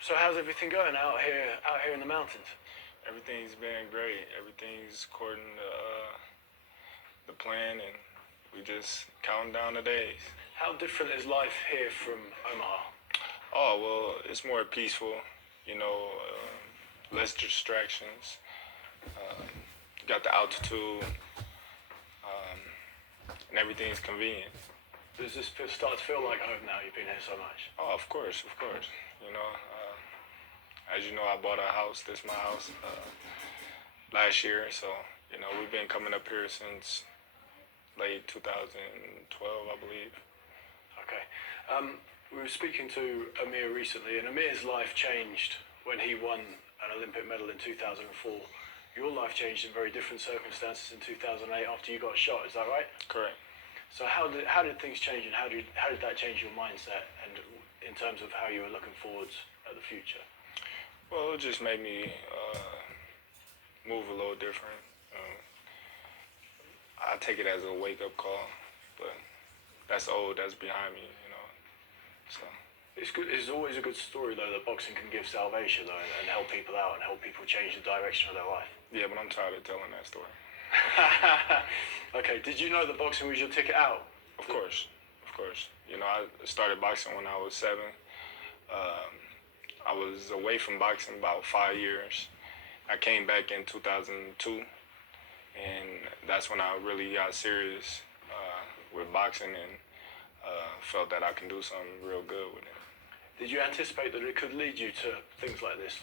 So how's everything going out here in the mountains? Everything's been great. Everything's according to the plan, and we just counting down the days. How different is life here from Omaha? Oh, well, it's more peaceful, less distractions. Got the altitude, and everything's convenient. Does this start to feel like home now? You've been here so much. Oh, of course, of course. As you know, I bought a house. This is my house last year, so we've been coming up here since late 2012, I believe. Okay. We were speaking to Amir recently, and Amir's life changed when he won an Olympic medal in 2004. Your life changed in very different circumstances in 2008 after you got shot. Is that right? Correct. So how did things change, and how did that change your mindset, and in terms of how you were looking forwards at the future? Well, it just made me move a little different. I take it as a wake-up call, but that's old. That's behind me, So It's good. It's always a good story, though, that boxing can give salvation, though, and help people out and help people change the direction of their life. Yeah, but I'm tired of telling that story. Okay, did you know that boxing was your ticket out? Of course, of course. I started boxing when I was 7. I was away from boxing about 5 years. I came back in 2002, and that's when I really got serious with boxing and felt that I can do something real good with it. Did you anticipate that it could lead you to things like this,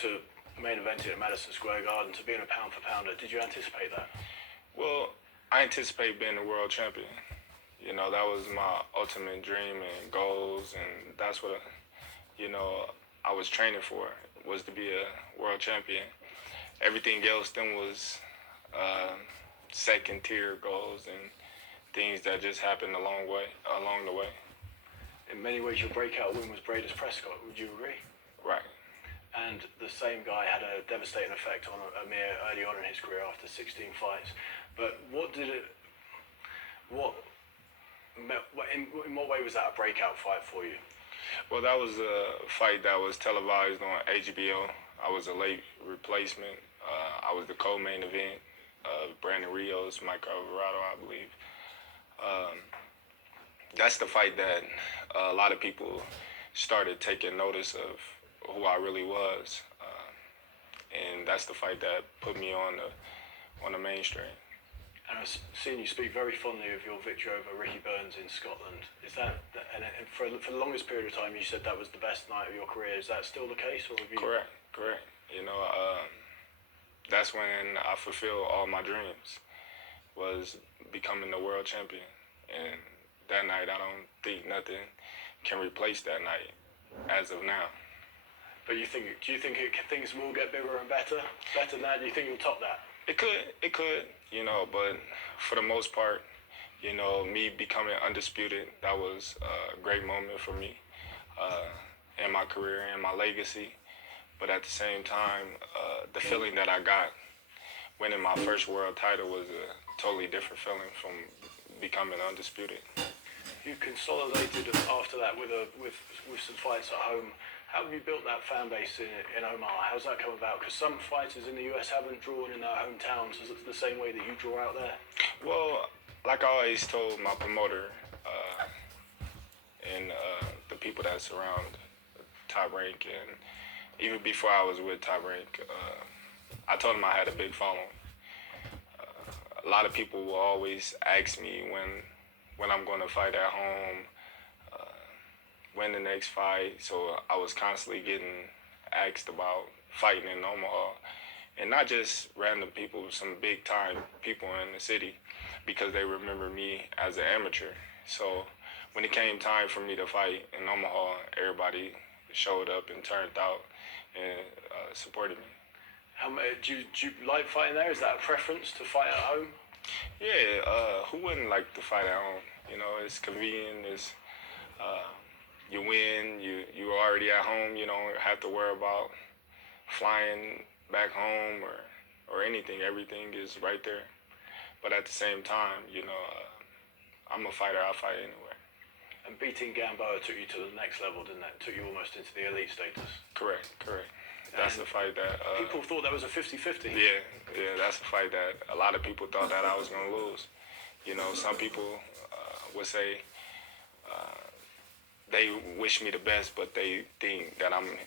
to main eventing at Madison Square Garden, to being a pound for pounder? Did you anticipate that? Well, I anticipate being a world champion. That was my ultimate dream and goals, and that's what, I was training for, was to be a world champion. Everything else then was second tier goals and things that just happened along the way. In many ways, your breakout win was Brady's Prescott. Would you agree? Right. And the same guy had a devastating effect on Amir early on in his career after 16 fights. But in what way was that a breakout fight for you? Well, that was a fight that was televised on HBO. I was a late replacement. I was the co-main event of Brandon Rios, Mike Alvarado, I believe. That's the fight that a lot of people started taking notice of who I really was, and that's the fight that put me on the mainstream. And I've seen you speak very fondly of your victory over Ricky Burns in Scotland. Is that, and for the longest period of time, you said that was the best night of your career. Is that still the case, or have you? Correct. That's when I fulfilled all my dreams, was becoming the world champion. And that night, I don't think nothing can replace that night as of now. But do you think things will get bigger and better than that? Do you think you'll top that? It could, but for the most part, me becoming undisputed, that was a great moment for me in my career and my legacy. But at the same time, the feeling that I got winning my first world title was a totally different feeling from becoming undisputed. You consolidated after that with some fights at home. How have you built that fan base in Omaha? How's that come about? Because some fighters in the US haven't drawn in their hometowns the same way that you draw out there. Well, like I always told my promoter and the people that surround Top Rank, and even before I was with Top Rank, I told them I had a big following. A lot of people will always ask me when I'm going to fight at home, when the next fight. So I was constantly getting asked about fighting in Omaha, and not just random people, some big time people in the city, because they remember me as an amateur. So when it came time for me to fight in Omaha, everybody showed up and turned out and supported me. Do you like fighting there? Is that a preference to fight at home? Yeah, who wouldn't like to fight at home? It's convenient. You win. You're already at home. You don't have to worry about flying back home or anything. Everything is right there. But at the same time, I'm a fighter. I'll fight anywhere. And beating Gamboa took you to the next level, didn't it? Took you almost into the elite status. Correct. That's the fight that... people thought that was a 50-50. Yeah, that's a fight that a lot of people thought that I was going to lose. You know, some people would say they wish me the best, but they think that I'm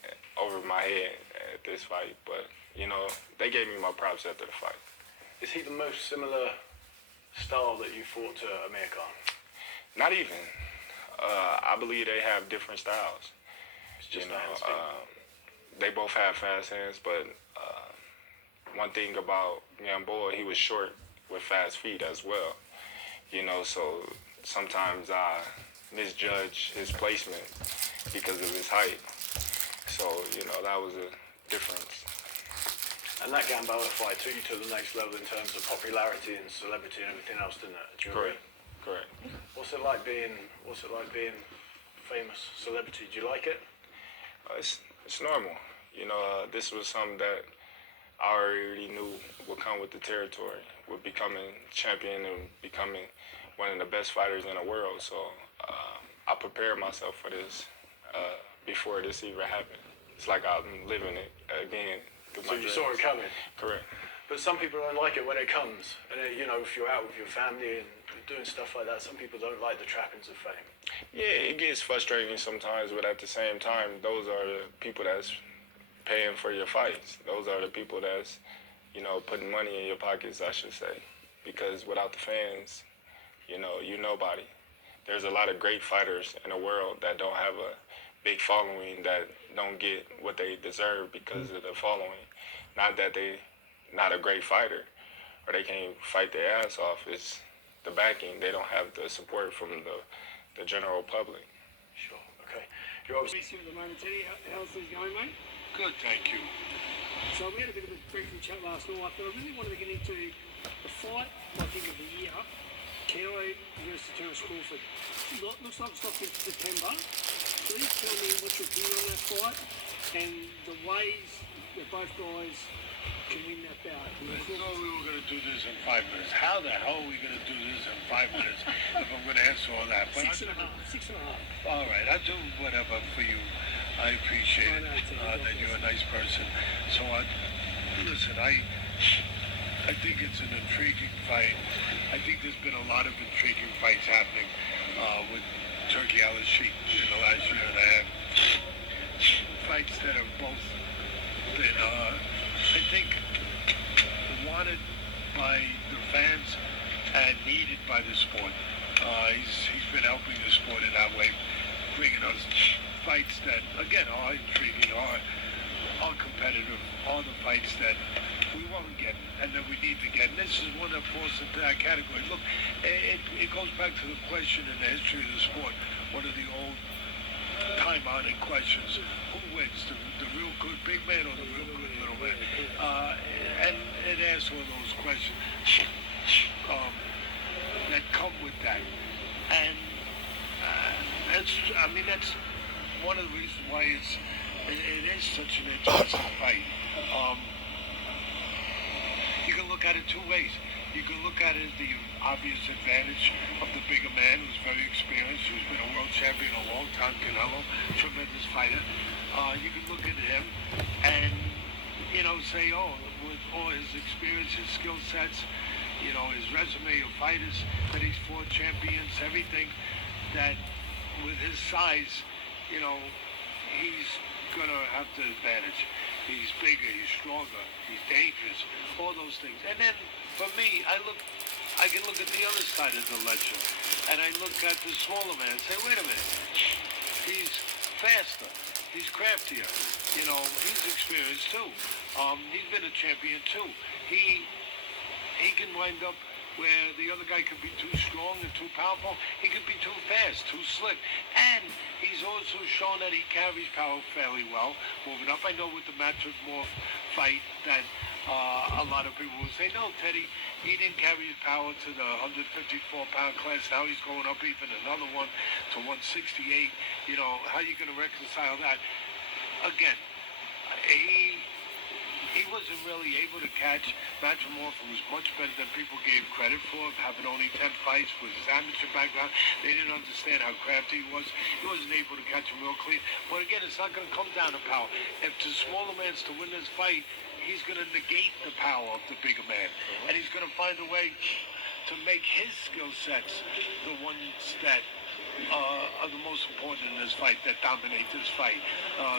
over my head at this fight. But, you know, they gave me my props after the fight. Is he the most similar style that you fought to Amir Khan? Not even. I believe they have different styles. It's just you know, they both have fast hands, but one thing about Gamboa, he was short with fast feet as well. You know, so sometimes I misjudge his placement because of his height. So, you know, that was a difference. And that Gamboa fight took you to the next level in terms of popularity and celebrity and everything else, didn't it? Do you agree? Correct. What's it like being famous celebrity? Do you like it? It's normal. You know, this was something that I already knew would come with the territory, with becoming champion and becoming one of the best fighters in the world. So I prepared myself for this before this even happened. It's like I'm living it again. So you saw it coming? Correct. But some people don't like it when it comes. And, you know, if you're out with your family and doing stuff like that, some people don't like the trappings of fame. Yeah, it gets frustrating sometimes, but at the same time, those are the people that's paying for your fights. Those are the people that's, you know, putting money in your pockets, I should say. Because without the fans, you know, you're nobody. There's a lot of great fighters in the world that don't have a big following, that don't get what they deserve because of the following. Not that they not a great fighter or they can't fight their ass off. It's the backing. They don't have the support from the general public. Sure, okay. You're obviously... At the moment, Teddy, how's things going, mate? Good, thank you. So we had a bit of a briefing chat last night, but I really wanted to get into the fight, I think, of the year, Kilo versus Terence Crawford. Looks like it's locked in for September. Please tell me what's your opinion on that fight and the ways that both guys can win that bout. We thought we were going to do this in 5 minutes. How the hell are we going to do this in 5 minutes if I'm going to answer all that? But 6.5. All right, I'll do whatever for you. I appreciate that you're a nice person. So, listen, I think it's an intriguing fight. I think there's been a lot of intriguing fights happening with Turkey Al-Sheikh in the last year and a half. Fights that have both been, I think, wanted by the fans and needed by the sport. He's been helping the sport in that way, bringing us fights that, again, are intriguing, are competitive, are the fights that we want to get and that we need to get. And this is one that falls into that category. Look, it goes back to the question in the history of the sport, one of the old time-honored questions: who wins, the real good big man or the real good little man? And it asks all those questions that come with that. And that's one of the reasons why it is such an interesting fight. You can look at it two ways. You can look at it as the obvious advantage of the bigger man, who's very experienced, who's been a world champion a long time, Canelo, tremendous fighter. You can look at him and, you know, say, oh, with all his experience, his skill sets, you know, his resume of fighters that he's fought, champions, everything, that with his size, you know, he's going to have the advantage. He's bigger, he's stronger, he's dangerous, all those things. And then, for me, I can look at the other side of the ledger, and I look at the smaller man and say, wait a minute, he's faster, he's craftier, you know, he's experienced too. He's been a champion too. He can wind up where the other guy could be too strong and too powerful. He could be too fast, too slick. And he's also shown that he carries power fairly well, moving up. I know with the Matthew Morph fight that a lot of people will say, no, Teddy, he didn't carry his power to the 154-pound class. Now he's going up even another one to 168. You know, how are you going to reconcile that? Again, he he wasn't really able to catch Matrimorph, who was much better than people gave credit for, having only 10 fights with his amateur background. They didn't understand how crafty he was. He wasn't able to catch him real clean. But again, it's not going to come down to power. If the smaller man's to win this fight, he's going to negate the power of the bigger man. And he's going to find a way to make his skill sets the ones that are the most important in this fight, that dominate this fight.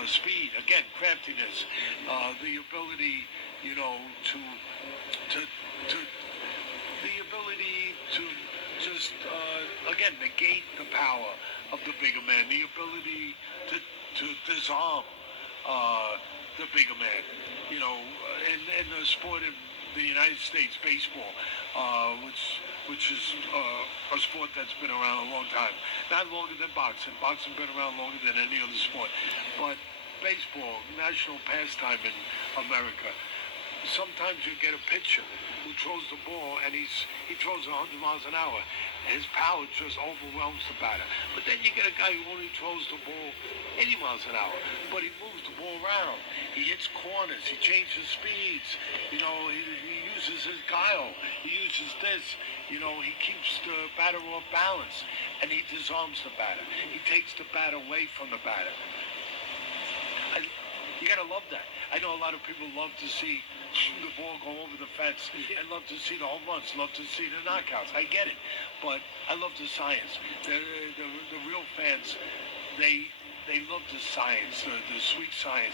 Speed, again, craftiness, the ability, you know, to the ability to just, again, negate the power of the bigger man, the ability to disarm the bigger man. You know, in the sport of the United States, baseball, which is a sport that's been around a long time. Not longer than boxing. Boxing's been around longer than any other sport. But baseball, national pastime in America. Sometimes you get a pitcher who throws the ball and he throws 100 miles an hour. His power just overwhelms the batter. But then you get a guy who only throws the ball 80 miles an hour, but he moves the ball around. He hits corners. He changes speeds. You know, he uses his guile. He uses this. You know, he keeps the batter off balance, and he disarms the batter. He takes the bat away from the batter. You gotta love that. I know a lot of people love to see the ball go over the fence and love to see the home runs, love to see the knockouts. I get it, but I love the science. The real fans, they love the science, the sweet science,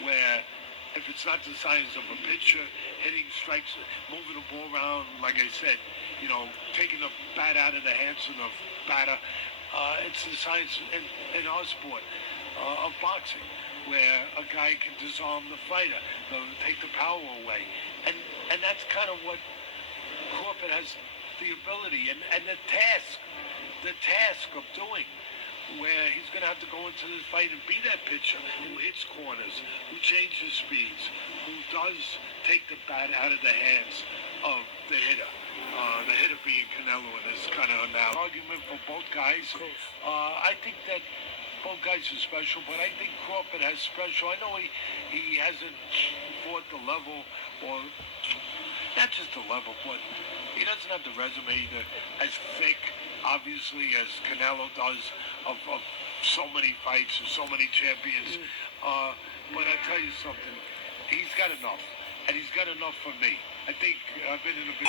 where if it's not the science of a pitcher hitting strikes, moving the ball around, like I said, you know, taking the bat out of the hands of the batter, it's the science in our sport of boxing, where a guy can disarm the fighter, take the power away. And that's kind of what Crawford has the ability and the task of doing, where he's going to have to go into this fight and be that pitcher who hits corners, who changes speeds, who does take the bat out of the hands of the hitter. The hitter being Canelo in this kind of argument for both guys. I think that both guys are special, but I think Crawford has special. I know he hasn't fought the level, or not just the level, but he doesn't have the resume as thick, obviously, as Canelo does of so many fights and so many champions. But I tell you something, he's got enough, and he's got enough for me. I think I've been in a bit.